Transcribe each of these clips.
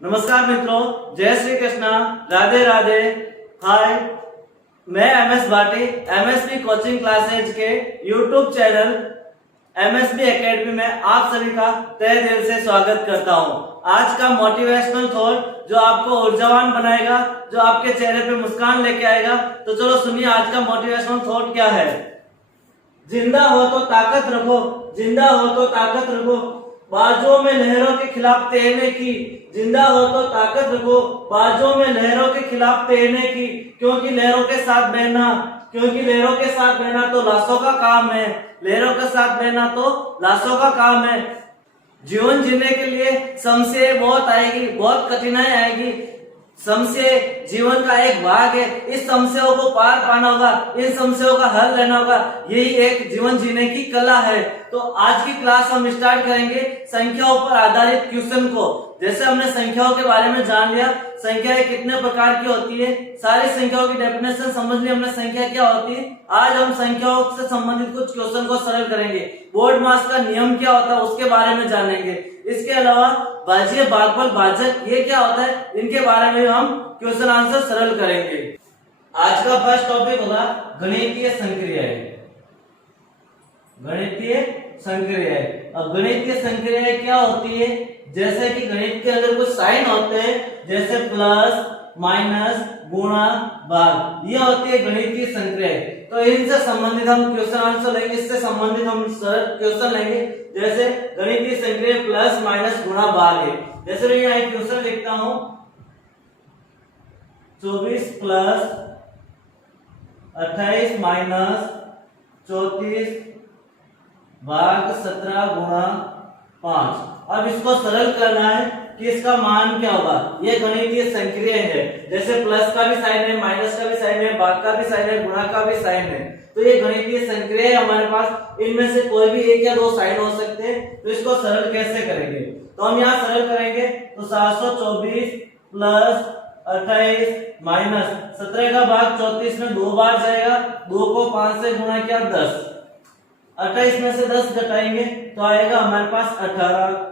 नमस्कार मित्रों, जय श्री कृष्णा, राधे राधे। हाय, मैं MS Bhati MSB coaching classes के यूट्यूब चैनल एमएसबी एकेडमी में आप सभी का तहे दिल से स्वागत करता हूं। आज का मोटिवेशनल थॉट जो आपको ऊर्जावान बनाएगा, जो आपके चेहरे पे मुस्कान लेके आएगा। तो चलो सुनिए आज का मोटिवेशनल थॉट क्या है। जिंदा हो तो ताकत रखो, जिंदा हो तो ताकत रखो, बाजुओं में लहरों के खिलाफ तैरने की। जिंदा हो तो ताकत रखो, बाजुओं में लहरों के खिलाफ तैरने की। क्योंकि लहरों के साथ बहना, क्योंकि लहरों के साथ बहना तो लाशों का काम है। लहरों के साथ बहना तो लाशों का काम है। जीवन जीने के लिए समस्या बहुत आएगी, बहुत कठिनाई आएगी। समस्या जीवन का एक भाग है। इस समस्याओं को पार पाना होगा, इन समस्याओं का हल लेना होगा। यही एक जीवन जीने की कला है। तो आज की क्लास हम स्टार्ट करेंगे संख्याओं पर आधारित क्वेश्चन को। जैसे हमने संख्याओं के बारे में जान लिया, संख्याएं कितने प्रकार की होती है, सारी संख्याओं की डेफिनेशन समझ ली हमने, संख्या क्या होती है। आज हम संख्याओं से संबंधित कुछ क्वेश्चन को सरल करेंगे। बोर्ड मास का नियम क्या होता है उसके बारे में जानेंगे। इसके अलावा भाज्य, भागफल, भाजक ये क्या होता है, इनके बारे में हम क्वेश्चन आंसर सरल करेंगे। आज का फर्स्ट टॉपिक होगा गणितीय संक्रियाएं। गणितीय संक्रियाएं। अब गणितीय संक्रियाएं क्या होती है, जैसे कि गणित के अंदर कुछ साइन होते हैं, जैसे प्लस, माइनस, गुणा, भाग, ये होती है गणितीय संक्रियाएं। तो इनसे संबंधित हम क्वेश्चन आंसर लेंगे, इससे संबंधित हम सरल क्वेश्चन लेंगे। जैसे गणितीय संक्रिया प्लस, माइनस, गुणा, भाग है। जैसे मैं यहाँ एक क्वेश्चन लिखता हूं, 24 प्लस 28 माइनस 34 भाग 17 गुणा 5। अब इसको सरल करना है कि इसका मान क्या होगा। ये गणितीय संक्रिया है। जैसे प्लस का भी साइन है, माइनस का भी साइन है, भाग का भी साइन है, गुणा का भी साइन है। तो ये गणितीय संक्रिया है हमारे पास। इनमें से कोई भी एक या दो साइन हो सकते हैं। तो इसको सरल कैसे करेंगे, तो हम यहाँ सरल करेंगे। तो 724 प्लस 28 माइनस 17 का भाग 34 में 2 बार जाएगा। 2 को 5 से गुणा किया 10। 28 में से 10 घटाएंगे तो आएगा हमारे पास 18।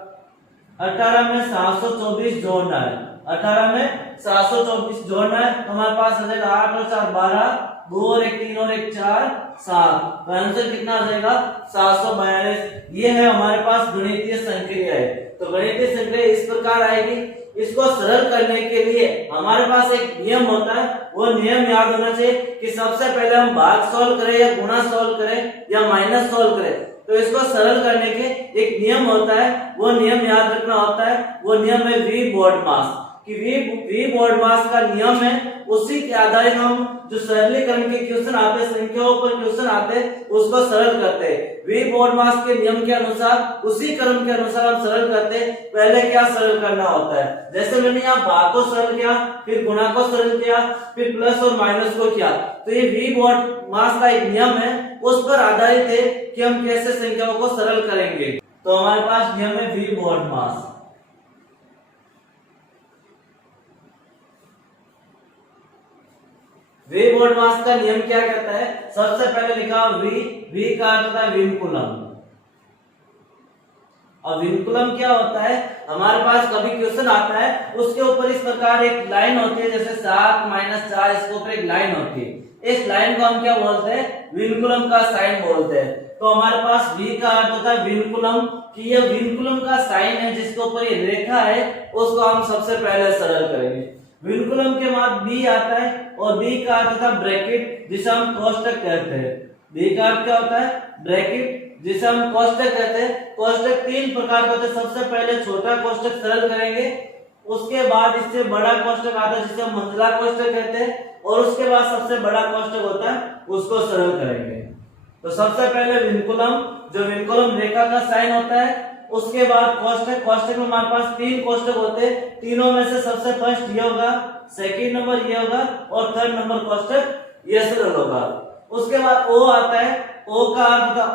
18 में 724 जोड़ना है, 18 में 724 जोड़ना है तो हमारे पास आ जाएगा 8 और 4 12, 2 और 1 3 और 1 4 7। तो आंसर कितना आ जाएगा 742। ये है हमारे पास गणितीय संक्रिया है। तो गणितीय संक्रिया इस प्रकार आएगी। इसको सरल करने के लिए हमारे पास एक नियम होता है, वो नियम याद होना चाहिए कि सबसे पहले हम भाग सॉल्व करें या गुणा सॉल्व करें या माइनस सॉल्व करें। तो इसको सरल करने के एक नियम होता है, वो नियम याद रखना होता है। वो नियम है वी बोर्ड मास कि वी बोर्ड मास का नियम है। उसी के आधारित हम जो सरलीकरण के क्वेश्चन आते हैं, संख्याओं पर क्वेश्चन आते हैं, उसको सरल करते हैं। वी बोर्ड मास के नियम के अनुसार, उसी क्रम के अनुसार हम सरल करते हैं। पहले क्या सरल करना होता है, जैसे मैंने यहाँ भाग को सरल किया, फिर गुणा को सरल किया, फिर प्लस और माइनस को किया। तो ये वी बोर्ड मास का एक नियम है, उस पर आधारित है कि हम कैसे संख्याओं को सरल करेंगे। तो हमारे पास नियम है V BODMAS. V BODMAS का नियम क्या कहता है, सबसे पहले लिखा वी का अर्थ होता है विनकुलम। अब विनकुलम क्या होता है, हमारे पास कभी क्वेश्चन आता है उसके ऊपर इस प्रकार एक लाइन होती है, जैसे 7 माइनस 4, इसके ऊपर एक लाइन होती है। इस लाइन को हम क्या बोलते हैं, विनकुलम का साइन बोलते हैं। तो हमारे पास वी का अर्थ होता है विनकुलम, कि यह विनकुलम का साइन है जिसके ऊपर ये रेखा है, उसको हम सबसे पहले सरल करेंगे। विनकुलम के बाद बी आता है, और बी का अर्थ होता है ब्रैकेट, जिसे हम कोष्टक कहते हैं। बी का अर्थ क्या होता है, ब्रैकेट, जिसे हम कोष्टक कहते हैं। कोष्टक 3 प्रकार के होते हैं। सबसे पहले छोटा कोष्टक सरल करेंगे, उसके बाद इससे बड़ा कोष्टक आता है जिसे हम मंझला कोष्टक कहते हैं, और उसके बाद सबसे बड़ा कोष्टक होता है उसको सरल करेंगे। तो सबसे पहले विनकुलम, जो विनकुलम रेखा का साइन होता है, उसके बाद कोष्टक। कोष्टक में हमारे पास 3 कोष्टक होते हैं। तीनों में से सबसे फर्स्ट ये होगा, सेकंड नंबर ये होगा, और थर्ड नंबर कोष्टक ये सरल होगा। उसके बाद ओ आता है। ओ का अर्थ होता है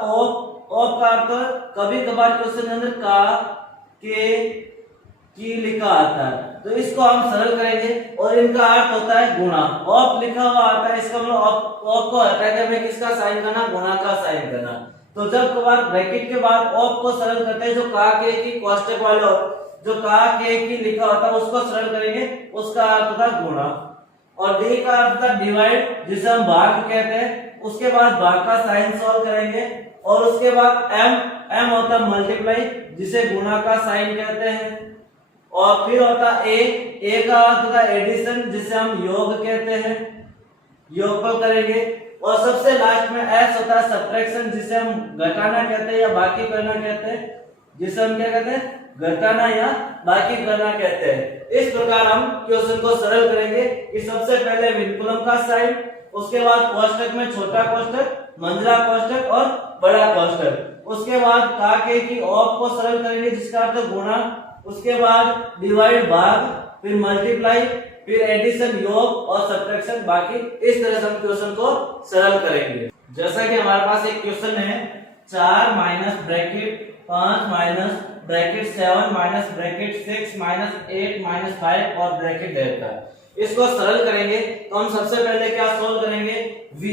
ऑफ का अर्थ कभी कभार क्वेश्चन के अंदर का, के, की लिखा आता है, तो इसको हम सरल करेंगे। और इनका अर्थ होता है गुणा। ऑफ लिखा हुआ आता है, इसका मतलब ऑफ को हटाकर हमें किसका साइन करना, गुणा का साइन करना। तो जब कभार ब्रैकेट के बाद ऑफ को सरल करते हैं, जो का, के, की कोष्टक वाले जो का के की लिखा होता है उसको सरल करेंगे, उसका अर्थ होता है गुणा। और डी का अर्थ था डिवाइड, जिसे हम भाग कहते हैं। उसके बाद भाग का साइन सॉल्व करेंगे और उसके बाद एम होता है मल्टीप्लाई, जिसे गुणा का साइन कहते हैं। और फिर होता ए का अर्थ होता है एडिशन, जिसे हम योग कहते हैं, योगफल करेंगे। और सबसे लास्ट में एस होता है सब्ट्रैक्शन, जिसे हम घटाना कहते हैं या बाकी करना कहते हैं, जिसे हम क्या कहते हैं, घटाना या बाकी करना कहते हैं। इस प्रकार हम क्वेश्चन को सरल करेंगे कि सबसे पहले विकुलम का साइन, उसके बाद कोष्ठक में छोटा कोष्ठक, मंझला कोष्ठक और बड़ा कोष्ठक, उसके बाद का के की औप को सरल करेंगे जिसका अर्थ गुणा, उसके बाद डिवाइड भाग, फिर मल्टीप्लाई, फिर एडिशन योग और सब्ट्रैक्शन बाकी। इस तरह से हम क्वेश्चन को सरल करेंगे। जैसा कि हमारे पास एक क्वेश्चन है 4 minus bracket 5 minus bracket 7 minus bracket 6 minus 8 minus 5 और ब्रैकेट डेल्टा। इसको सरल करेंगे तो हम सबसे पहले क्या सोल्व करेंगे, v।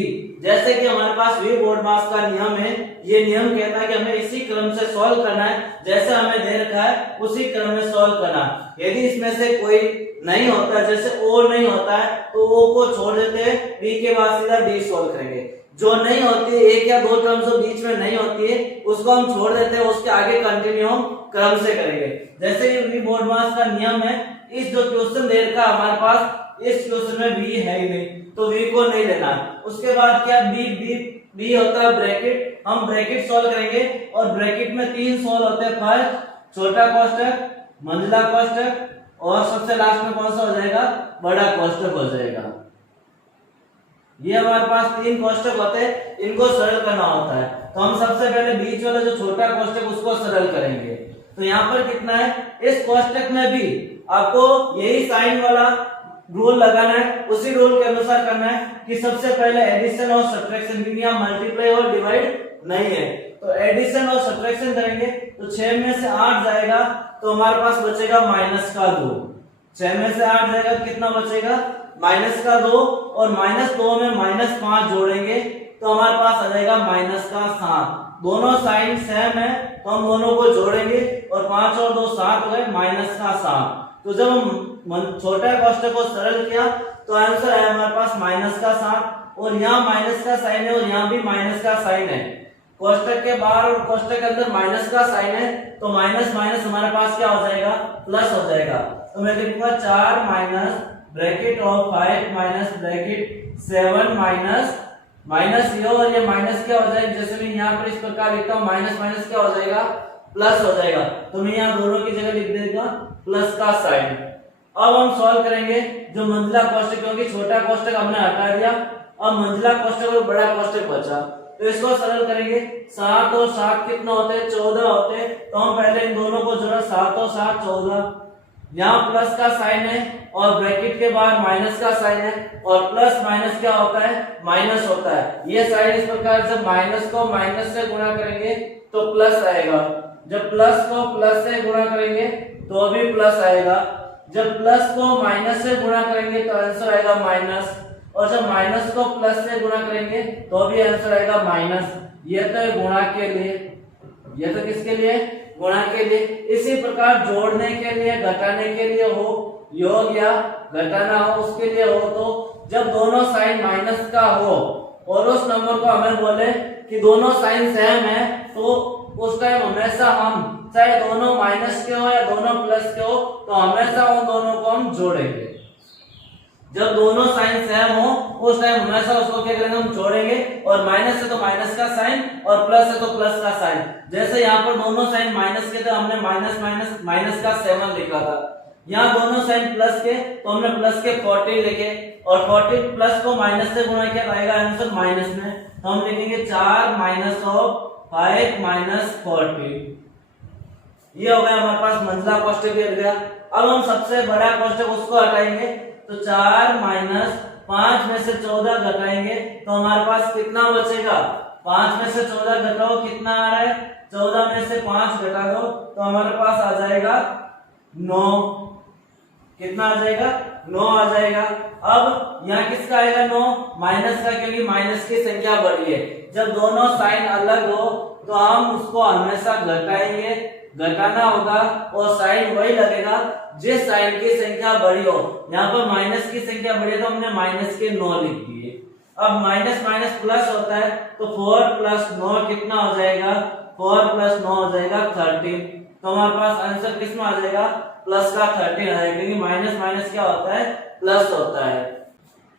जैसे कि हमारे पास v बोर्ड मास का नियम है, ये नियम कहता है कि हमें इसी क्रम से सॉल्व करना है, जैसे हमें दे रखा है उसी क्रम में सॉल्व करना। यदि इसमें से कोई नहीं होता, जैसे o नहीं होता है तो o को छोड़ देते हैं, v के बाद सीधा d सॉल्व करेंगे। जो नहीं होती है, एक या दो टर्म जो बीच में नहीं होती है उसको हम छोड़ देते हैं, उसके आगे कंटिन्यू हम क्रम से करेंगे। जैसे कि v बोर्ड मास का नियम है, इस जो क्वेश्चन दे रखा है हमारे पास, इस क्वेश्चन में v है ही नहीं तो v को नहीं लेना। उसके बाद क्या b होता है ब्रैकेट, हम ब्रैकेट सॉल्व करेंगे और ब्रैकेट में 3 सॉल्व होते हैं। फर्स्ट छोटा कोष्ठक, मंझला कोष्ठक और सबसे लास्ट में कौन सा हो जाएगा, बड़ा कोष्ठक हो जाएगा। ये हमारे पास 3 कोष्ठक होते हैं, इनको सरल करना होता है। तो हम सबसे पहले बीच वाला जो छोटा कोष्ठक उसको सरल करेंगे। तो यहाँ पर कितना है, इस कोष्ठक में भी आपको यही साइन वाला रूल लगाना है, उसी रूल के अनुसार करना है कि सबसे पहले एडिशन और सब्ट्रैक्शन, क्योंकि यहाँ मल्टीप्लाई और डिवाइड नहीं है। तो एडिशन और सब्ट्रैक्शन करेंगे तो 6 में से 8 जाएगा तो हमारे पास बचेगा माइनस का 2। 6 में से 8 जाएगा, कितना बचेगा, माइनस का 2। और माइनस 2 में माइनस 5 जोड़ेंगे तो हमारे पास आ जाएगा माइनस का 7। दोनों साइन सेम है तो हम दोनों को जोड़ेंगे और 5 और 2 7 हो गए, माइनस का 7। तो जब हम छोटा कोष्ठक को सरल किया तो आंसर आया हमारे पास माइनस का 7। और यहाँ माइनस का साइन है और यहाँ भी माइनस का साइन है, कोष्ठक के बाहर और कोष्ठक के अंदर माइनस का साइन है, तो माइनस माइनस हमारे पास क्या हो जाएगा, प्लस हो जाएगा। तो मैं लिखूंगा 4 minus bracket of 5 minus bracket 7 minus ये और ये माइनस क्या हो जाएगा, जैसे मैं यहाँ पर इस प्रकार लिखता हूँ, माइनस माइनस क्या हो जाएगा, प्लस हो जाएगा। तो मैं यहाँ दोनों की जगह लिख देगा प्लस का साइन। अब हम सॉल्व करेंगे जो मंझला कोष्ठक, क्योंकि छोटा कोष्ठक हमने हटा दिया, अब मंझला कोष्ठक और बड़ा कोष्ठक बचा। तो इसको सरल करेंगे। 7 और 7 कितना होते हैं, 14 होते हैं। तो हम पहले इन दोनों को जोड़ा, 7 और 7 14। यहाँ प्लस का साइन है और ब्रैकेट के बाहर माइनस का साइन है, और प्लस माइनस क्या होता है, माइनस होता है। ये साइन इस प्रकार से माइनस को माइनस से गुणा करेंगे तो प्लस आएगा, जब प्लस को प्लस से गुणा करेंगे तो भी प्लस आएगा, जब प्लस को माइनस से गुणा करेंगे तो आंसर आएगा माइनस, और जब माइनस को प्लस से गुणा करेंगे तो भी आंसर आएगा माइनस। ये तो है गुणा के लिए, ये तो किसके लिए, गुणा के लिए। इसी प्रकार जोड़ने के लिए, घटाने के लिए हो, योग या घटाना हो उसके लिए हो, तो जब दोनों साइन माइनस का हो और उस नंबर को हमें बोले कि दोनों साइन सेम है, तो उस टाइम हमेशा हम चाहे दोनों माइनस के हो या दोनों प्लस के हो, तो हमेशा उन दोनों को हम जोड़ेंगे। जब दोनों साइन सेम हो उस टाइम हमेशा उसको क्या करेंगे, हम जोड़ेंगे। और माइनस है तो माइनस का साइन और प्लस है तो प्लस का साइन। जैसे यहाँ पर दोनों साइन माइनस के थे, हमने माइनस माइनस माइनस का 7 लिखा था। यहाँ दोनों साइन प्लस के तो हमने प्लस के 40 लिखे, और 40 प्लस को माइनस से गुणा किया, आएगा आंसर माइनस में। तो हम लिखेंगे 4 माइनस ऑफ 5 माइनस 40। ये हो गया हमारे पास मंझला कोष्ठक मिल गया। अब हम सबसे बड़ा कोष्ठक उसको हटाएंगे, तो 4 माइनस 5 में से 14 घटाएंगे तो हमारे पास कितना बचेगा, 5 में से 14 घटाओ कितना आ रहा है, 14 में से 5 घटा दो तो हमारे पास आ जाएगा 9। कितना आ जाएगा, 9 आ जाएगा। अब यहाँ किसका आएगा 9, माइनस का, क्योंकि माइनस की संख्या बड़ी है। जब दोनों साइन अलग हो तो हम उसको हमेशा घटाएंगे, घटाना होगा और साइन वही लगेगा जिस साइन की संख्या बड़ी हो। यहाँ पर माइनस की संख्या बड़ी है तो हमने माइनस के 9 लिख दिए। अब माइनस माइनस प्लस होता है तो 4 प्लस 9 कितना हो जाएगा, 4 प्लस 9 हो जाएगा 13। तो हमारे पास आंसर किस में आ जाएगा, प्लस का 13 आ जाएगा, क्योंकि माइनस माइनस क्या होता है, प्लस होता है।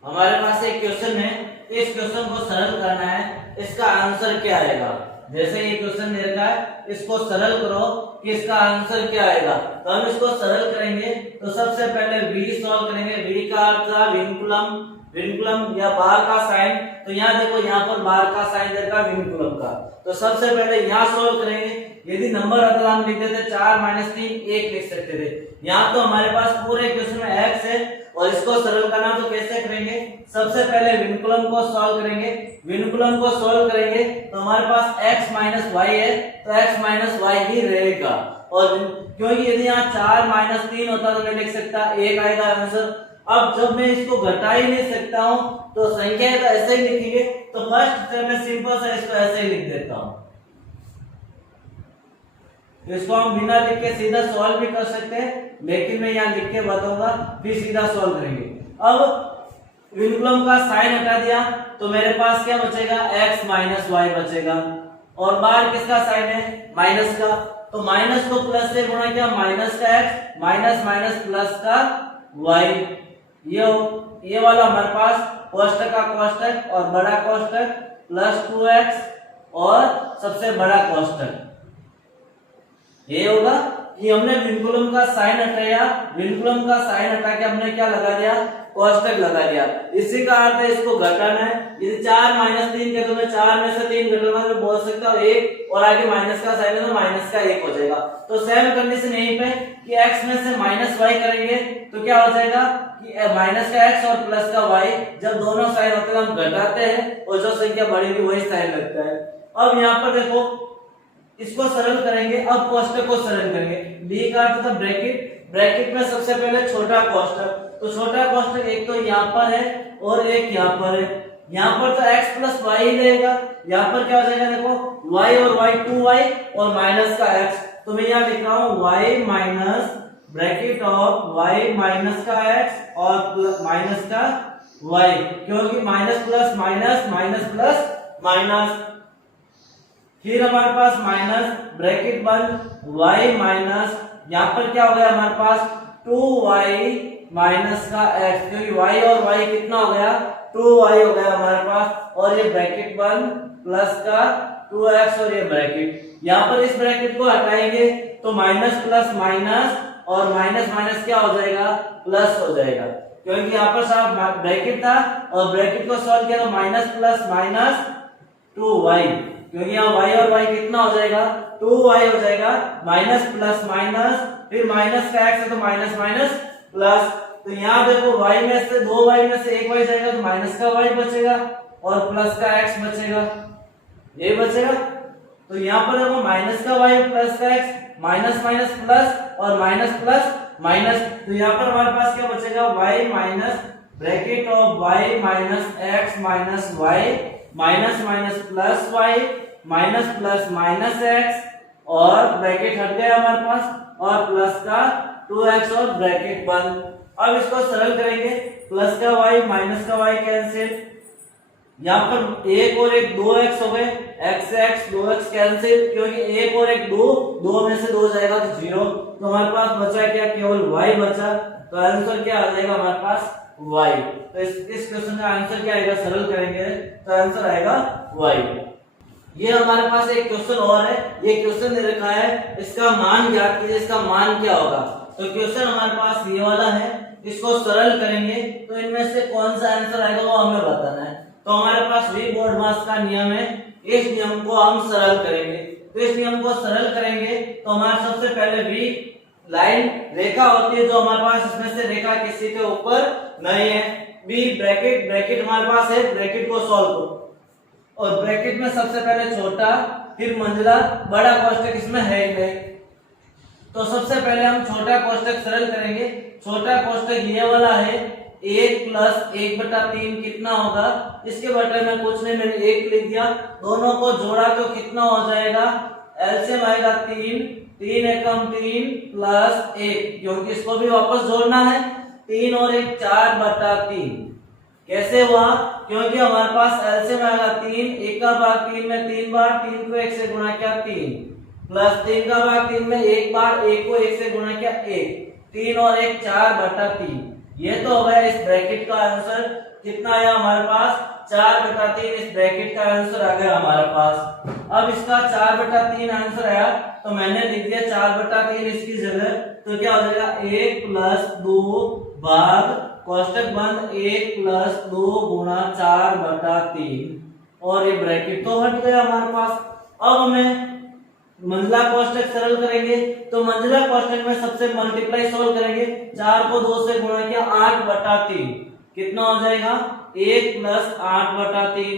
हमारे पास एक क्वेश्चन है, इस क्वेश्चन को सरल करना है, इसका आंसर क्या आएगा। जैसे ये क्वेश्चन दे रखा है, इसको सरल करो कि इसका आंसर क्या आएगा। तो हम इसको सरल करेंगे तो सबसे पहले v सॉल्व करेंगे। v का अर्थ है विनकुलम, विनकुलम या बार का साइन। तो यहाँ देखो, यहाँ पर बार का साइन दे रखा विनकुलम का। तो सबसे पहले यहाँ सॉल्व करेंगे। यदि नंबर अगर हम लिख देते 4 - 3 1 लिख सकते थे। यहाँ तो हमारे पास पूरे क्वेश्चन में x है और इसको सरल करना तो कैसे करेंगे, सबसे पहले विनकुलम को सॉल्व करेंगे। विनकुलम को सॉल्व करेंगे तो हमारे पास x - y है तो x - y ही रहेगा। और क्योंकि यदि यहाँ 4 - 3 होता तो मैं लिख सकता 1 आएगा आंसर। अब जब मैं इसको घटा ही नहीं सकता हूँ तो संख्या तो ऐसे ही लिखेंगे। तो फर्स्ट स्टेप में सिंपल सा इसको ऐसे ही लिख देता हूँ। इसको हम बिना लिख के सीधा सॉल्व भी कर सकते हैं, लेकिन मैं यहाँ लिख के बताऊंगा, फिर सीधा सॉल्व करेंगे। अब विनकुलम का साइन हटा दिया तो मेरे पास क्या बचेगा, x - y बचेगा। और बाहर किसका साइन है, माइनस का। तो माइनस को प्लस से गुणा किया, माइनस का x माइनस माइनस प्लस का y। ये वाला हमारे पास कोष्टक का कोष्टक और बड़ा कोष्टक प्लस 2x और सबसे बड़ा कोष्टक। ये होगा कि हमने विनकुलम का साइन हटाया, विनकुलम का साइन हटा के हमने क्या लगा दिया, कोष्टक लगा दिया। इसी का अर्थ है इसको घटाना है। यदि 4 - 3 के तो मैं 4 में से 3 घटाऊंगा तो बोल सकता हूँ 1 और आगे माइनस का साइन है तो माइनस का 1 हो जाएगा। तो सेम कंडीशन यहीं पे कि x में से -y करेंगे तो क्या हो जाएगा कि माइनस का x और प्लस का y, जब दोनों साइन होते हैं हम घटाते हैं और जो संख्या बढ़ेगी वही साइन लगता है। अब यहाँ पर देखो, इसको सरल करेंगे। अब कोष्टक को सरल करेंगे। b का अर्थ था ब्रैकेट, ब्रैकेट में सबसे पहले छोटा कोष्टक। तो छोटा कोष्टक एक तो यहाँ पर है और एक यहाँ पर है। यहाँ पर तो x प्लस y ही रहेगा। यहाँ पर क्या हो जाएगा, देखो y और y 2y और माइनस का x। तो मैं यहाँ लिख रहा हूँ y minus bracket of y minus का x और माइनस का y, क्योंकि minus plus minus minus plus minus. फिर हमारे पास माइनस ब्रैकेट बंद y माइनस, यहाँ पर क्या हो गया हमारे पास 2y माइनस का x, क्योंकि y और y कितना हो गया, 2y हो गया हमारे पास। और ये ब्रैकेट बंद प्लस का 2x और ये ब्रैकेट। यहाँ पर इस ब्रैकेट को हटाएंगे तो माइनस प्लस माइनस और माइनस माइनस क्या हो जाएगा, प्लस हो जाएगा, क्योंकि यहाँ पर साफ ब्रैकेट था और ब्रैकेट को सॉल्व किया तो माइनस प्लस माइनस 2y, क्योंकि यहाँ y और y कितना हो जाएगा, 2y हो जाएगा। माइनस प्लस माइनस, फिर माइनस का x है तो माइनस माइनस प्लस। तो यहाँ देखो y में से 2y में से 1y जाएगा तो माइनस का y बचेगा और प्लस का x बचेगा, ये बचेगा। तो यहाँ पर देखो माइनस का y प्लस का x, माइनस माइनस प्लस और माइनस प्लस माइनस। तो यहाँ पर हमारे पास क्या बचेगा, y minus bracket of y minus x minus y minus minus plus y minus plus minus x और ब्रैकेट हट गया हमारे पास और प्लस का 2x और ब्रैकेट बंद। अब इसको सरल करेंगे, प्लस का y माइनस का y कैंसिल, यहाँ पर 1 और 1 2x हो गए, x से x 2x कैंसिल, क्योंकि 1 और 1 2 में से 2 जाएगा तो 0। तो हमारे पास बचा क्या, केवल y बचा। तो आंसर क्या आ जाएगा हमारे पास, y। तो इस क्वेश्चन का आंसर क्या आएगा, सरल करेंगे तो आंसर आएगा y। ये हमारे पास एक क्वेश्चन और है, ये क्वेश्चन दे रखा है, इसका मान ज्ञात कीजिए, इसका मान क्या होगा। तो क्वेश्चन हमारे पास ये वाला है, इसको सरल करेंगे तो इनमें से कौन सा आंसर आएगा वो हमें बताना है। तो हमारे पास वी बोर्डमास का नियम है, इस नियम को हम सरल करेंगे। तो इस नियम को सरल करेंगे तो हमारे सबसे पहले वी लाइन रेखा होती है जो हमारे पास, इसमें से रेखा किसी के ऊपर नहीं है। बी ब्रैकेट, ब्रैकेट हमारे पास है, ब्रैकेट को सॉल्व करो और ब्रैकेट में सबसे पहले छोटा फिर मंझला बड़ा कोष्टक इसमें है ही नहीं। तो सबसे पहले हम छोटा कोष्टक सरल करेंगे। छोटा कोष्टक ये वाला है, 1 प्लस 1/3 कितना होगा, इसके बटे में कुछ नहीं, मैंने 1 लिख दिया। दोनों को जोड़ा तो कितना हो जाएगा, एलसीएम आएगा 3 3 एकम 3 प्लस 1, क्योंकि इसको भी वापस जोड़ना है। 3 और 1 4/3। कैसे हुआ? क्योंकि हमारे पास एलसीएम आएगा 3, 1 का भाग 3 में 3 बार, 3 को 1 से गुणा किया 3, प्लस 3 का भाग 3 में 1 बार, 1 को 1 से गुणा किया 1, 3 और 1 4/3। ये तो हो गया इस ब्रैकेट का आंसर। कितना आया हमारे पास? 4/3। इस ब्रैकेट का आंसर आ गया हमारे पास। अब इसका 4/3 आंसर आया तो मैंने लिख दिया 4/3 इसकी जगह। तो क्या हो जाएगा? 1 + 2 भाग कोष्टक बंद 1 + 2 गुणा 4/3, और ये ब्रैकेट तो हट गया हमारे पास। अब हमें मंजिला कोष्टक सरल करेंगे, तो मंजिला कोष्टक में सबसे मल्टीप्लाई सोल्व करेंगे। 4 को 2 से गुणा किया 8/3, कितना हो जाएगा? 1 + 8/3।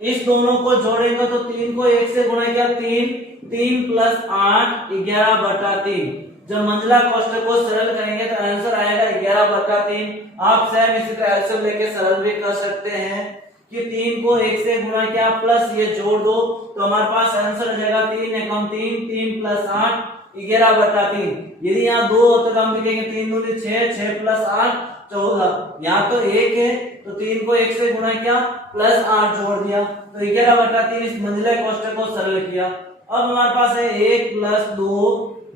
इस दोनों को जोड़ेंगे तो 3 को 1 से गुणा किया 3, 3 + 8 11/3। जब मंजिला कोष्टक को सरल करेंगे तो आंसर आएगा 11/3। आप सेम इसी तरह एलसीएम लेके सरल भी कर सकते हैं कि 3 को 1 से गुणा किया प्लस ये जोड़ दो, तो हमारे पास आंसर आ जाएगा 3 एकम 3, 3 + 8 11/3। यदि यहाँ 2 होता तो हम लिखेंगे 3 दूनी 6, 6 + 8 14। यहाँ तो 1 है तो 3 को 1 से गुणा किया प्लस 8 जोड़ दिया, तो 11/3 इस मंजिला कोष्टक को सरल किया। अब हमारे पास है 1 + 2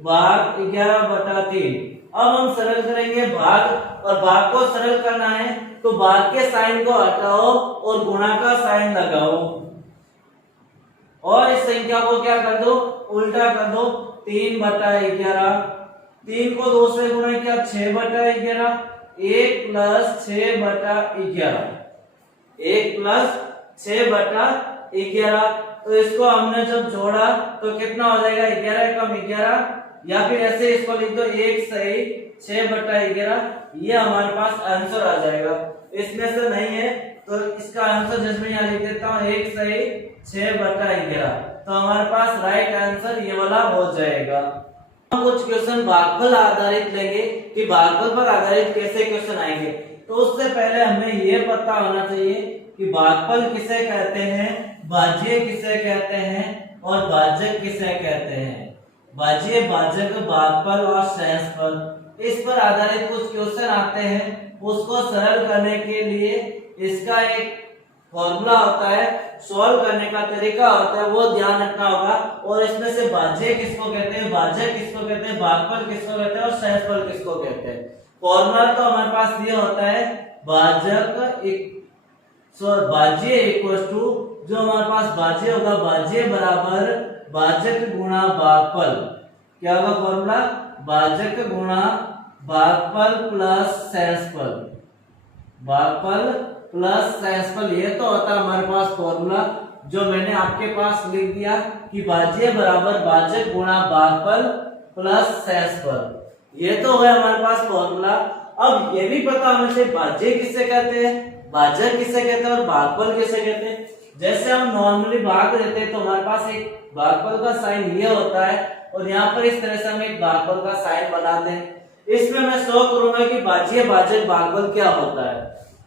भाग 11/3। अब हम सरल करेंगे भाग, और भाग को सरल करना है तो भाग के साइन को हटाओ और गुणा का साइन लगाओ, और इस संख्या को क्या कर दो? उल्टा कर दो। 3/11, 3 को 2 से गुणा किया 6/11, 1 + 6/11, 1 + 6/11। तो इसको हमने जब जोड़ा तो कितना हो जाएगा? 11 एकम 11, या फिर ऐसे इसको लिख दो 1 सही 6/11। ये हमारे पास आंसर आ जाएगा। इसमें से नहीं है तो इसका आंसर जैसे यहाँ लिख देता हूँ 1 सही 6/11, तो हमारे पास राइट आंसर ये वाला हो जाएगा। हम कुछ क्वेश्चन भागफल आधारित लेंगे कि भागफल पर आधारित कैसे क्वेश्चन आएंगे। तो उससे पहले हमें ये पता होना चाहिए कि भागफल किसे कहते हैं, भाज्य किसे कहते हैं, और भाजक किसे कहते हैं। भाज्य, भाजक, भागफल और सहसफल, इस पर आधारित कुछ क्वेश्चन आते हैं। उसको सरल करने के लिए इसका एक फॉर्मूला होता है, सॉल्व करने का तरीका होता है, वो ध्यान रखना होगा। और इसमें से भाज्य किसको कहते हैं, भाजक किसको कहते हैं, भागफल किसको कहते हैं, और सहसफल किसको कहते हैं। फॉर्मूला तो हमारे पास ये होता है, भाज्य इक्वल टू, जो हमारे पास भाज्य होगा, भाज्य बराबर भाजक गुणा भागफल। क्या होगा फॉर्मूला? भाजक गुणा भागफल प्लस सहसफल, भागफल प्लस सहसफल। ये तो होता है हमारे पास फॉर्मूला, जो मैंने आपके पास लिख दिया कि भाज्य बराबर भाजक गुणा भागफल प्लस सहसफल। ये तो है हमारे पास फॉर्मूला। अब ये भी पता हमें से भाज्य किसे कहते हैं, भाजक किसे कहते हैं, और भागफल किसे कहते हैं। जैसे हम नॉर्मली भाग देते हैं तो हमारे पास एक भागफल का साइन ये होता है, और यहाँ पर इस तरह से हम एक भागफल का साइन बनाते हैं। इसमें मैं शो करूंगा कि भाज्य, भाजक, भागफल क्या होता है।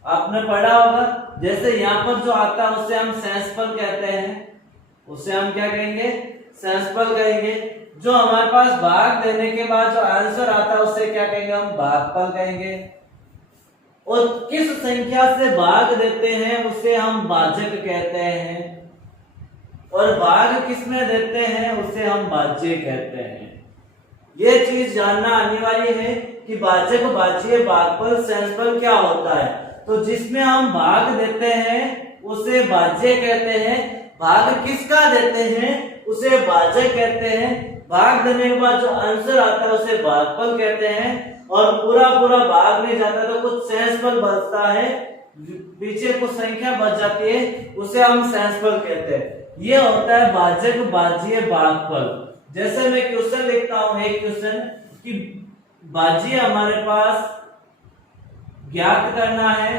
आपने पढ़ा होगा, जैसे यहाँ पर जो आता है उसे हम सहसफल कहते हैं, उसे हम क्या कहेंगे? सहसफल कहेंगे। जो हमारे पास भाग देने के बाद जो आंसर आता है उसे क्या कहेंगे? हम भागफल कहेंगे। और किस संख्या से भाग देते हैं उसे हम भाजक कहते हैं, और भाग किसमें देते हैं उसे हम भाज्य कहते हैं। ये चीज जानना अनिवार्य है कि भाजक, भाज्य, भागफल, सहसफल क्या होता है। तो जिसमें हम भाग देते हैं उसे भाज्य कहते हैं, भाग किसका देते हैं उसे भाजक कहते हैं, भाग देने के बाद जो आंसर आता है उसे भागफल कहते हैं, और पूरा पूरा भाग नहीं जाता तो कुछ सहसफल बचता है, पीछे कुछ संख्या बच जाती है, उसे हम सहसफल कहते हैं। ये होता है भाजक, भाज्य, भागफल। जैसे मैं क्वेश्चन लिखता हूं, एक क्वेश्चन कि भाज्य हमारे पास ज्ञात करना है,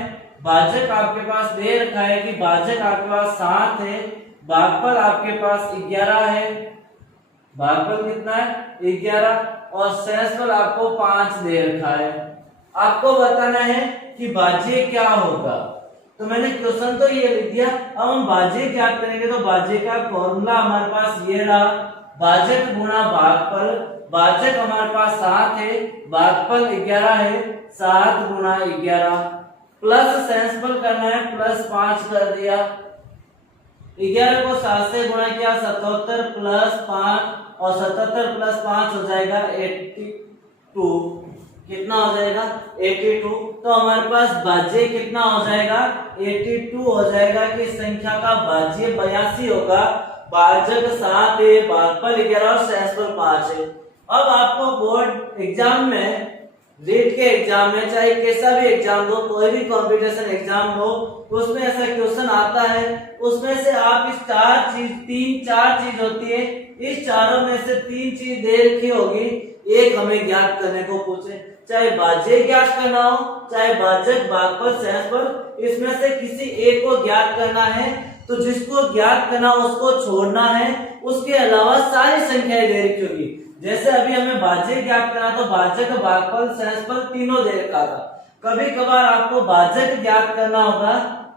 भाजक आपके पास दे रखा है कि भाजक आपके पास 7 है, भागफल आपके पास 11 है, भागफल कितना है 11, और सहसफल आपको 5 दे रखा है। आपको बताना है कि भाज्य क्या होगा। तो मैंने क्वेश्चन तो ये लिख दिया। अब हम भाज्य क्या करेंगे, तो भाज्य का फॉर्मूला हमारे पास ये रहा, भाजक गुणा भागफल, भाजक हमारे पास 7 है, भागफल 11 है, 7 गुणा 11 प्लस सेंसफल करना है, प्लस 5 कर दिया, 11 को 7 से गुणा किया 77 प्लस 5 और 77 प्लस 5 हो जाएगा 82, कितना हो जाएगा 82। तो हमारे पास भाज्य कितना हो जाएगा 82 हो जाएगा कि संख्या का भाज्य 82 होगा। भाजक 7 है, भागफल 11 और सेंसफल 5 है। अब आपको बोर्ड एग्जाम में, रीट के एग्जाम में, चाहे कैसा भी एग्जाम हो, कोई भी कंपटीशन एग्जाम हो, उसमें ऐसा क्वेश्चन आता है, उसमें से आप इस 4 चीज होती है, इस चारों में से 3 चीज दे रखी होगी, एक हमें ज्ञात करने को पूछे, चाहे भाज्य ज्ञात करना हो, चाहे भाजक, भागफल, सेंसफल, इसमें से किसी एक को ज्ञात करना है। तो जिसको ज्ञात करना उसको छोड़ना है, उसके अलावा सारी संख्याएं दे रखी होगी। जैसे अभी हमें भाज्य ज्ञात करना, तो भाजक, भागफल, सेंसफल तीनों दे रखा था। कभी कभार आपको भाजक ज्ञात करना होगा,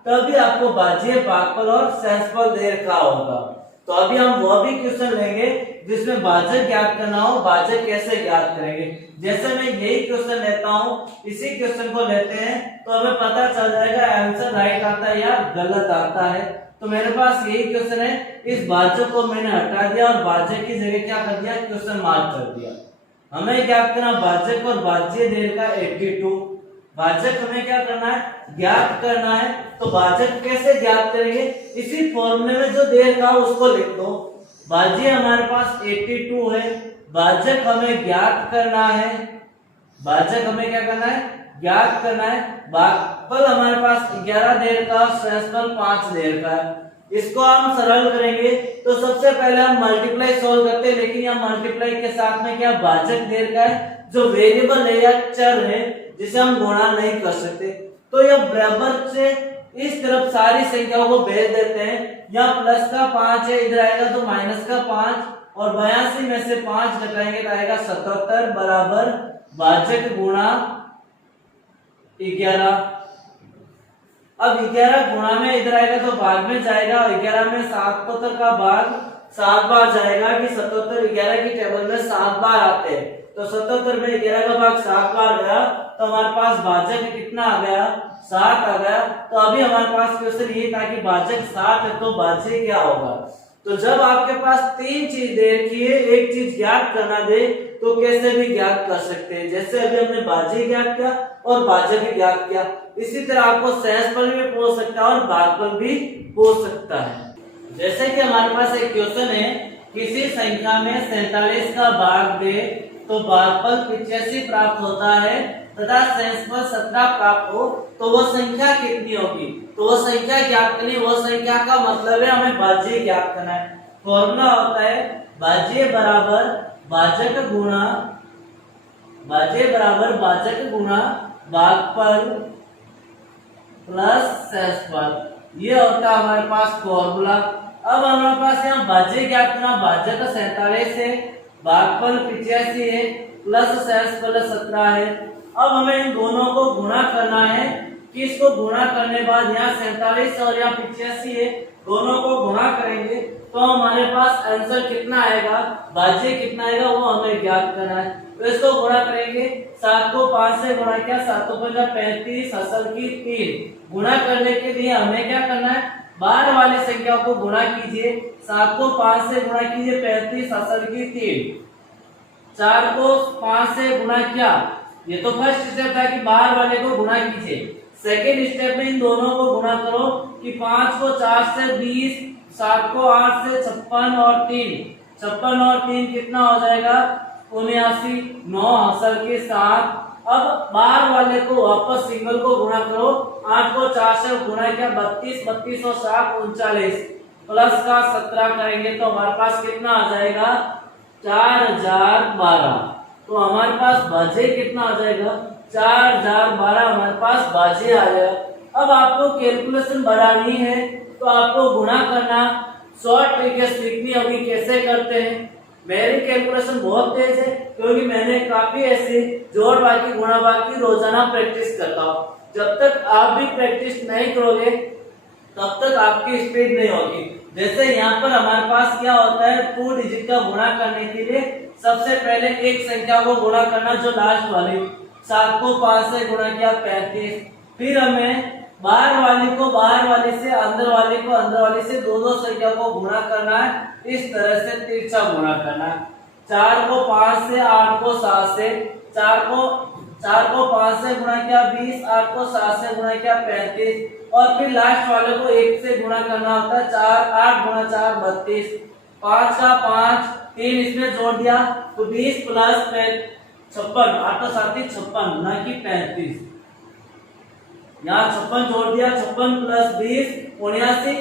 तभी आपको भाज्य, भागफल और सेंसफल दे रखा होगा। तो अभी हम वो भी क्वेश्चन लेंगे जिसमें भाजक ज्ञात करना हो, भाजक कैसे ज्ञात करेंगे। जैसे मैं यही क्वेश्चन लेता हूँ, इसी क्वेश्चन को लेते हैं, तो हमें पता चल जाएगा आंसर राइट आता है या गलत आता है। तो मेरे पास यही क्वेश्चन है, इस भाजक को मैंने हटा दिया और भाजक की जगह क्या कर दिया, क्वेश्चन मार्क कर दिया। हमें ज्ञात करना भाजक और भाज्य दे रखा 82, भाजक हमें क्या करना है, ज्ञात करना है। तो भाजक कैसे ज्ञात करेंगे, इसी फॉर्मूले में जो दे रखा उसको लिख दो। भाज्य हमारे पास 82 है, भाजक हमें ज्ञात करना है, भाजक हमें क्या करना है, ज्ञात करना है। भागफल हमारे पास 11 दे रखा, सेंसफल 5 दे रखा है। इसको हम सरल करेंगे, तो सबसे पहले हम मल्टीप्लाई सोल्व करते हैं, लेकिन यहाँ मल्टीप्लाई के साथ में क्या भाजक दे रखा है, जो वेरिएबल है या चर है, जिसे हम गुणा नहीं कर सकते। तो यह बराबर से इस तरफ सारी संख्याओं को भेज देते हैं। यहाँ प्लस का 5 है, इधर आएगा तो माइनस का 5, और 82 में से 5 घटाएंगे तो आएगा 77 बराबर भाजक गुणा 11। अब 11 गुणा में इधर आएगा तो भाग में जाएगा, और 11 में 77 का भाग 7 बार जाएगा कि 77 11 की टेबल में 7 बार आते हैं। तो 77 में 11 का भाग 7 बार गया, तो हमारे पास भाजक कितना आ गया, 7 आ गया। तो अभी हमारे पास क्वेश्चन ये था कि भाजक 7 है तो भाज्य क्या होगा। तो जब आपके पास 3 चीज दे रखी है, एक चीज ज्ञात करना दे, तो कैसे भी ज्ञात कर सकते हैं। जैसे अभी हमने भाज्य ज्ञात किया और भाजक ज्ञात किया, इसी तरह आपको सेंसफल भी पूछ सकता है और भागफल भी पूछ सकता है। जैसे कि हमारे पास एक क्वेश्चन है, किसी संख्या में 47 का भाग दे तो भागफल 85 प्राप्त होता है तथा सेंसफल 17 प्राप्त हो, तो वो संख्या कितनी होगी। तो वो संख्या ज्ञात करनी, वो संख्या का मतलब है हमें भाज्य ज्ञात करना है। फॉर्मूला होता है भाज्य बराबर भाजक गुणा, भाज्य बराबर भाजक गुणा भागफल प्लस सेंसफल, ये होता है हमारे पास फॉर्मूला। अब हमारे पास यहाँ भाज्य ज्ञात करना, भाजक 47 है, भागफल 85 है, प्लस सेंसफल 17 है। अब हमें इन दोनों को गुणा करना है, कि इसको गुणा करने बाद यहाँ 47 और यहाँ 85 है, दोनों को गुणा करेंगे तो हमारे पास आंसर कितना आएगा, भाज्य कितना आएगा, वो हमें ज्ञात करना है। तो इसको गुणा करेंगे, 7 को 5 से गुणा किया, 7 को 35, असल की 3। गुणा करने के लिए हमें क्या करना है, बाहर वाली संख्या को गुणा कीजिए, 7 को 5 से गुणा कीजिए, 35 असल की 3। 4 को 5 से गुणा किया, ये तो फर्स्ट स्टेप था कि बाहर वाले को गुणा कीजिए। सेकेंड स्टेप में इन दोनों को गुणा करो कि 5 को 4 से 20, 7 को 8 से 56 और 3, 56 और 3 कितना हो जाएगा 79, 9 असल के 7। अब बाहर वाले को वापस सिंगल को गुणा करो, 8 को 4 से गुणा किया 32, 32 और 7 39, प्लस का 17 करेंगे तो हमारे पास कितना आ जाएगा 4012। तो हमारे पास भाज्य कितना आ जाएगा 4012, हमारे पास भाज्य आ जाएगा। अब आपको कैलकुलेशन बढ़ानी है तो आपको गुणा करना, शॉर्ट ट्रिक सीखनी होगी कैसे करते हैं। मेरी कैलकुलेशन बहुत तेज है क्योंकि मैंने काफी ऐसे जोड़ बाकी गुणा बाकी रोजाना प्रैक्टिस करता हूँ। जब तक आप भी प्रैक्टिस नहीं करोगे तब तक आपकी स्पीड नहीं होगी। जैसे यहाँ पर हमारे पास क्या होता है, 2 डिजिट का गुणा करने के लिए सबसे पहले एक संख्या को गुणा करना जो लास्ट वाली, 7 को 5 से गुणा किया 35, फिर हमें बाहर वाली को बाहर वाली से, अंदर वाली को अंदर वाली से, दो संख्या को गुणा करना है, इस तरह से तिरछा गुणा करना है। 4 को 5 से, 8 को 7 से, 4 को 5 से गुणा किया 20, 8 को 7 से गुणा किया 35, और फिर लास्ट वाले को 1 से गुणा करना होता है, 4 8 गुणा 4 32, 5 का 5, 3 इसमें जोड़ दिया तो 20 प्लस 56, 8 तो 7 56 ना कि 35, यहाँ 56 जोड़ दिया, 56 प्लस 20 79,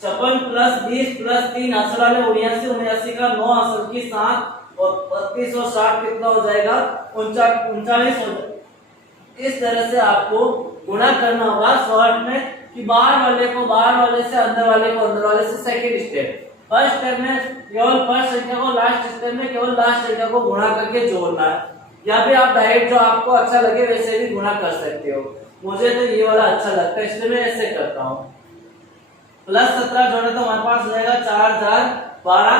56 प्लस 20 प्लस 3 असल वाले 79, 79 का 9 असल की 7 और 32 और 60 कितना हो जाएगा 39 हो जाएगा। इस तरह से आपको गुणा करना होगा शॉर्ट में कि बाहर वाले को बाहर वाले से, अंदर वाले को अंदर वाले से। सेकंड स्टेप, फर्स्ट स्टेप में केवल फर्स्ट संख्या को, लास्ट स्टेप में केवल लास्ट संख्या को गुणा करके जोड़ना है, या फिर आप डायरेक्ट जो आपको अच्छा लगे वैसे भी गुणा कर सकते हो। मुझे तो ये वाला अच्छा लगता है इसलिए मैं ऐसे करता हूँ। प्लस 17 जोड़े तो हमारे पास हो जाएगा 4012,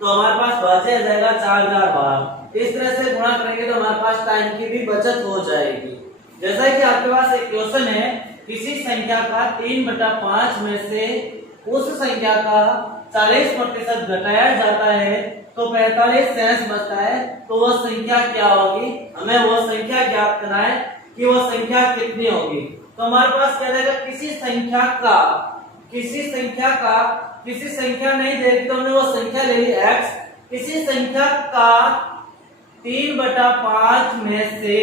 तो हमारे पास बचे जाएगा 4012। इस तरह से गुणा करेंगे तो हमारे पास टाइम की भी बचत हो जाएगी। जैसा कि आपके पास एक क्वेश्चन है, किसी संख्या का 3/5 में से उस संख्या का 40% घटाया जाता है तो 45 शेष बचता है, तो वह संख्या क्या होगी? हमें वह संख्या ज्ञात करना है कि वह संख्या कितनी होगी। तो हमारे पास क्या रहेगा, किसी संख्या नहीं देगी तो हमने वो संख्या ले ली x, किसी संख्या का 3/5 में से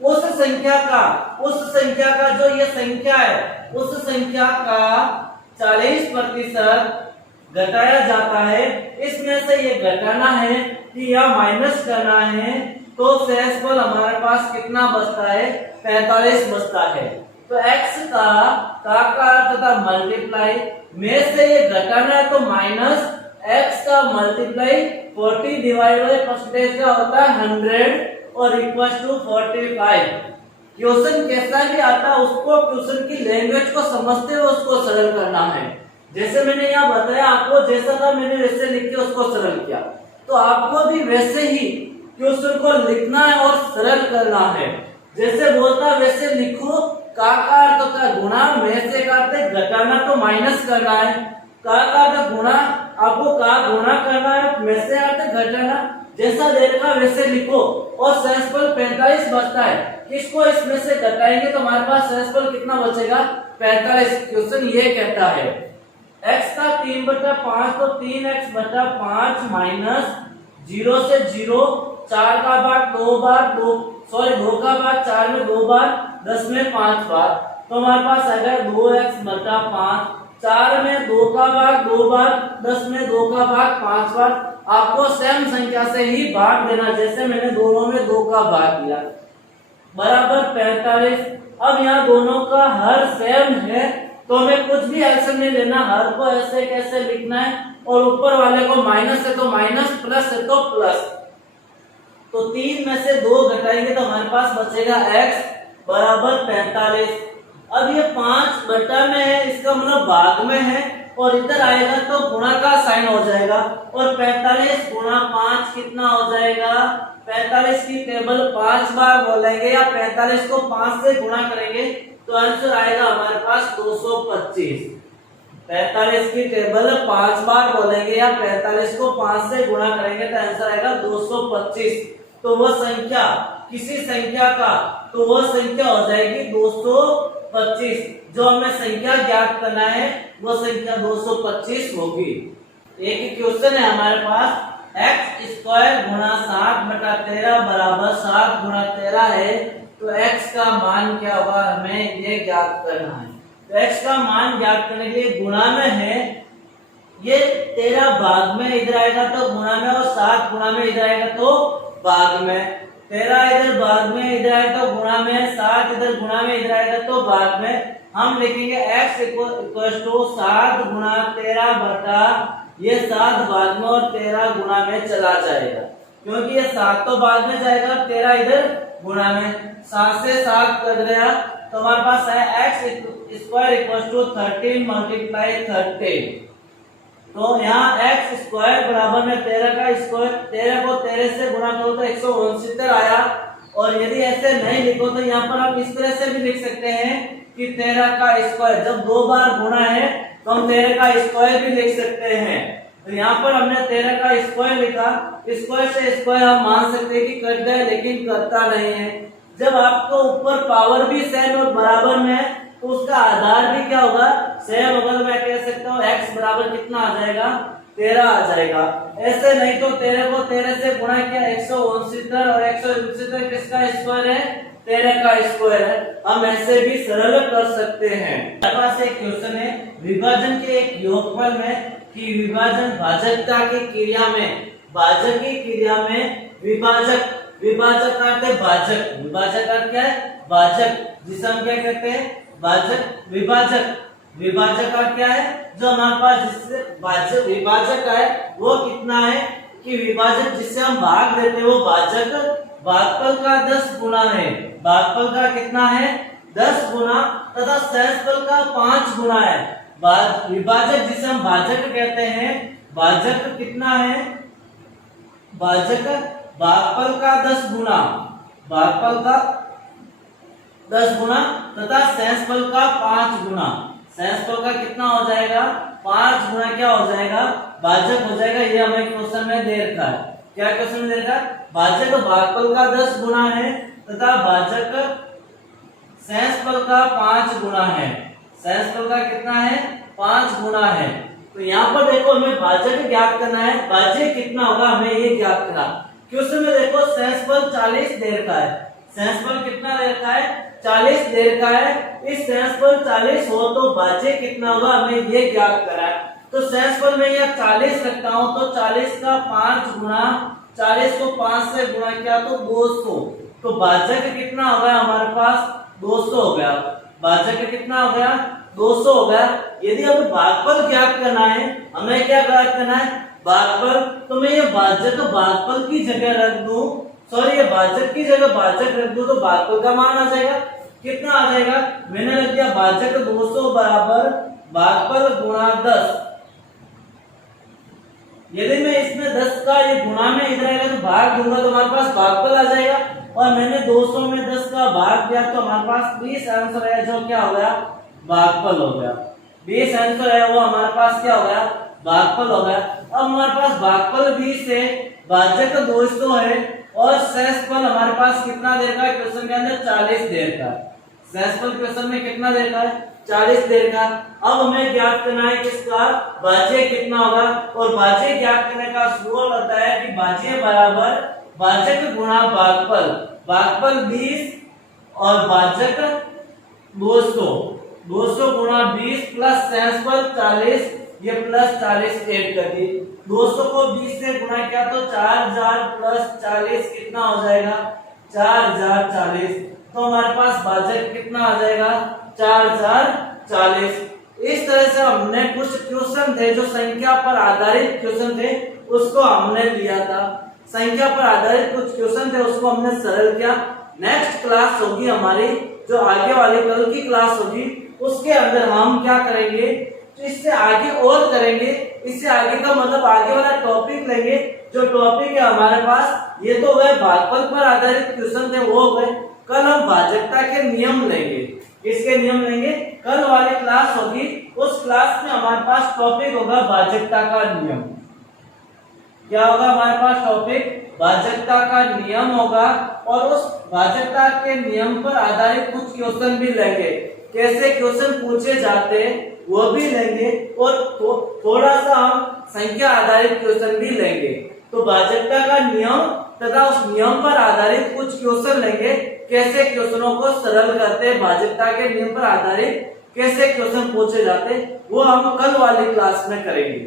उस संख्या का जो ये संख्या है, उस संख्या का 40% घटाया जाता है। इसमें से ये घटाना है कि या माइनस करना है, तो शेषफल हमारे पास कितना बचता है? 45 बचता है। तो x का अर्थ था मल्टीप्लाई, में से ये घटाना है तो माइनस x का मल्टीप्लाई 40 डिवाइड बाय परसेंटेज का होता है 100 और इक्वल टू 45। क्वेश्चन कैसा भी आता है उसको क्वेश्चन की लैंग्वेज को समझते हुए उसको सरल करना है। जैसे मैंने यहाँ बताया आपको, जैसा था मैंने वैसे लिख के उसको सरल किया, तो आपको भी वैसे ही क्वेश्चन को लिखना है और सरल करना है। जैसे बोलता वैसे लिखो। का अर्थ होता है गुणा, में से का अर्थ है घटाना तो माइनस करना है, का अर्थ गुणा, आपको का गुणा करना है, में से अर्थ घटाना, जैसा दे रखा वैसे लिखो। और शेषफल 45 बचता है, किसको इसमें से घटाएंगे तो हमारे पास शेषफल कितना बचेगा? 45। क्वेश्चन ये कहता है x का 3/5 तो 3x/5 माइनस 0 से 0, 4 का भाग 2 बार, 2 का भाग 4 में 2 बार, 10 में 5 बार, तो हमारे पास आएगा 2x/5। 4 में 2 का भाग 2 बार, 10 में 2 का भाग 5 बार। आपको सेम संख्या से ही भाग देना, जैसे मैंने दोनों में 2 का भाग दिया, बराबर 45। अब यहाँ दोनों का हर सेम है तो हमें कुछ भी एक्शन नहीं लेना, हर को ऐसे कैसे लिखना है, और ऊपर वाले को माइनस है तो माइनस, प्लस है तो प्लस। तो 3 में से 2 घटाएंगे तो हमारे पास बचेगा x बराबर 45। अब ये 5 बटा में है, इसका मतलब भाग में है, और इधर आएगा तो गुणा का साइन हो जाएगा, और 45 गुणा 5 कितना हो जाएगा? 45 की टेबल 5 बार बोलेंगे या 45 को 5 से गुणा करेंगे तो आंसर आएगा हमारे पास 225। 45 की टेबल 5 बार बोलेंगे या 45 को 5 से गुणा करेंगे तो आंसर आएगा 225। तो वह संख्या, किसी संख्या का, तो वह संख्या हो जाएगी 225। जो हमें संख्या ज्ञात करना है वो संख्या 225 होगी। एक क्वेश्चन है हमारे पास, x² गुणा 60/13 बराबर 7 गुणा 13 है, तो x का मान क्या होगा हमें ये ज्ञात करना है। तो x का मान ज्ञात करने के लिए गुणा में है, ये 13 भाग में इधर आएगा तो गुणा में, और 7 गुणा में इधर आएगा तो भाग में। 13 इधर भाग में इधर आएगा तो गुणा में, 7 इधर गुणा में इधर आएगा तो भाग में। हम लिखेंगे x इक्वल टू 7 गुणा 13 बटा ये 7 भाग में और 13 गुणा में चला जाएगा, क्योंकि ये 7 तो भाग में जाएगा, 13 इधर गुणा में। 7 से 7 कट गया तो हमारे पास है x square equal to 13 multiply 13। तो यहाँ x स्क्वायर बराबर में 13 का स्क्वायर, 13 को 13 से गुणा करो तो 169 आया। और यदि ऐसे नहीं लिखो तो यहाँ पर आप इस तरह से भी लिख सकते हैं कि 13 का स्क्वायर, जब दो बार गुणा है तो हम 13 का स्क्वायर भी लिख सकते हैं। तो यहाँ पर हमने 13 का स्क्वायर लिखा, स्क्वायर से स्क्वायर हम मान सकते हैं कि कट गए, लेकिन कटता नहीं है। जब आपको ऊपर पावर भी सेम और बराबर में है तो उसका आधार भी क्या होगा, सेम होगा। तो मैं कह सकता हूँ x बराबर कितना आ जाएगा, 13 आ जाएगा। ऐसे नहीं तो 13 को 13 से गुणा किया 169, और 169 किसका स्क्वायर है, 13 का स्क्वायर है। हम ऐसे भी सरल कर सकते हैं। हमारे पास एक क्वेश्चन है विभाजन के एक योगफल में कि विभाजन भाजकता की क्रिया में, भाजक की क्रिया में विभाजक, विभाजक का अर्थ है भाजक, विभाजक का क्या है, भाजक, जिसे हम क्या कहते हैं, भाजक, विभाजक। विभाजक का क्या है, जो हमारे पास जिससे भाजक विभाजक है वो कितना है कि विभाजक जिससे हम भाग देते हैं वो भाजक भागफल का 10 गुना है। भागफल का कितना है, 10 गुना, तथा सहस्त्रफल का 5 गुना है। विभाजक जिसे हम भाजक कहते हैं, भाजक कितना है, भाजक भागफल का 10 गुना, भागफल का 10 गुना तथा सहस्त्रफल का 5 गुना। सहस्त्रफल का कितना हो जाएगा, 5 गुना क्या हो जाएगा, भाजक हो जाएगा। ये हमें क्वेश्चन में दे रखा है। क्या क्वेश्चन में दे रखा है, भाजक भागफल का 10 गुना है तथा भाजक सहस्त्रफल का 5 गुना है। सहस्त्रफल का कितना है, 5 गुना है। तो यहाँ पर देखो हमें भाजक ज्ञात करना है, भाजक कितना होगा हमें ये ज्ञात करना। क्वेश्चन में देखो सहस्त्रफल 40 दे रखा है, सहस्त्रफल कितना दे रखा है, 40 दे रखा है। इस सहस्त्रफल 40 हो तो भाजक कितना होगा हमें ये ज्ञात करना है। तो सहस्त्रफल में यह 40 रखता हूं तो 40 का 5 गुना, 40 को 5 से गुणा किया तो 200। तो भाजक कितना हो गया हमारे पास, 200 हो गया। भाजक कितना हो गया, 200 हो गया। यदि हमें भागफल ज्ञात करना है, हमें क्या ज्ञात करना है, भागफल। तो मैं ये भाजक भागफल की जगह रख दूं, सॉरी ये भाजक की जगह भाजक रख दूं तो भागफल का मान आ जाएगा, कितना आ जाएगा, मैंने रख दिया भाजक 200 बराबर भागफल गुणा 10। यदि मैं इसमें 10 का ये गुणा में इधर आएगा तो भाग दूंगा तो हमारे पास भागफल आ जाएगा। और मैंने 200 में 10 का भाग दिया तो हमारे पास 20 आंसर है, जो क्या हो गया, भागफल हो गया। 20 आंसर है वो हमारे पास क्या हो गया, भागफल हो गया। अब हमारे पास भागफल 20 है, भाजक 200 है और सहस्त्रफल हमारे पास कितना दे रखा है क्वेश्चन के अंदर, 40 दे रखा है। सहस्त्रफल क्वेश्चन में कितना दे रखा है, 40 दे रखा। अब हमें ज्ञात करना है किसका, भाज्य कितना होगा। और भाज्य ज्ञात करने का सूत्र होता है कि भाज्य बराबर भाजक गुणा भागफल, भागफल 20 और भाजक 200, 200 गुणा 20 प्लस सहस्त्रफल 40, ये प्लस 40 ऐड कर दी। 200 को 20 से गुणा किया तो 4000 प्लस 40 कितना हो जाएगा, 4040। तो हमारे पास भाजक कितना आ जाएगा, 4040। इस तरह से हमने कुछ क्वेश्चन थे जो संख्या पर आधारित क्वेश्चन थे उसको हमने लिया था। संख्या पर आधारित कुछ क्वेश्चन थे उसको हमने सरल किया। नेक्स्ट क्लास होगी हमारी, जो आगे वाली कल की क्लास होगी, उसके अंदर हम क्या करेंगे, तो इससे आगे और करेंगे। इससे आगे का मतलब आगे वाला टॉपिक लेंगे। जो टॉपिक है हमारे पास, ये तो वह भागफल पर आधारित क्वेश्चन थे वो हो गए। कल हम भाजकता के नियम लेंगे। इसके नियम लेंगे, कल वाली क्लास होगी, उस क्लास में हमारे पास टॉपिक होगा भाजकता का नियम। क्या होगा हमारे पास टॉपिक, भाजकता का नियम होगा। और उस भाजकता के नियम पर आधारित कुछ क्वेश्चन भी लेंगे, कैसे क्वेश्चन पूछे जाते हैं वो भी लेंगे। और थोड़ा सा हम संख्या आधारित क्वेश्चन भी लेंगे। तो भाजकता का नियम तथा उस नियम पर आधारित कुछ क्वेश्चन लेंगे, कैसे क्वेश्चनों को सरल करते हैं, भाजकता के नियम पर आधारित कैसे क्वेश्चन पूछे जाते, वो हम कल वाली क्लास में करेंगे।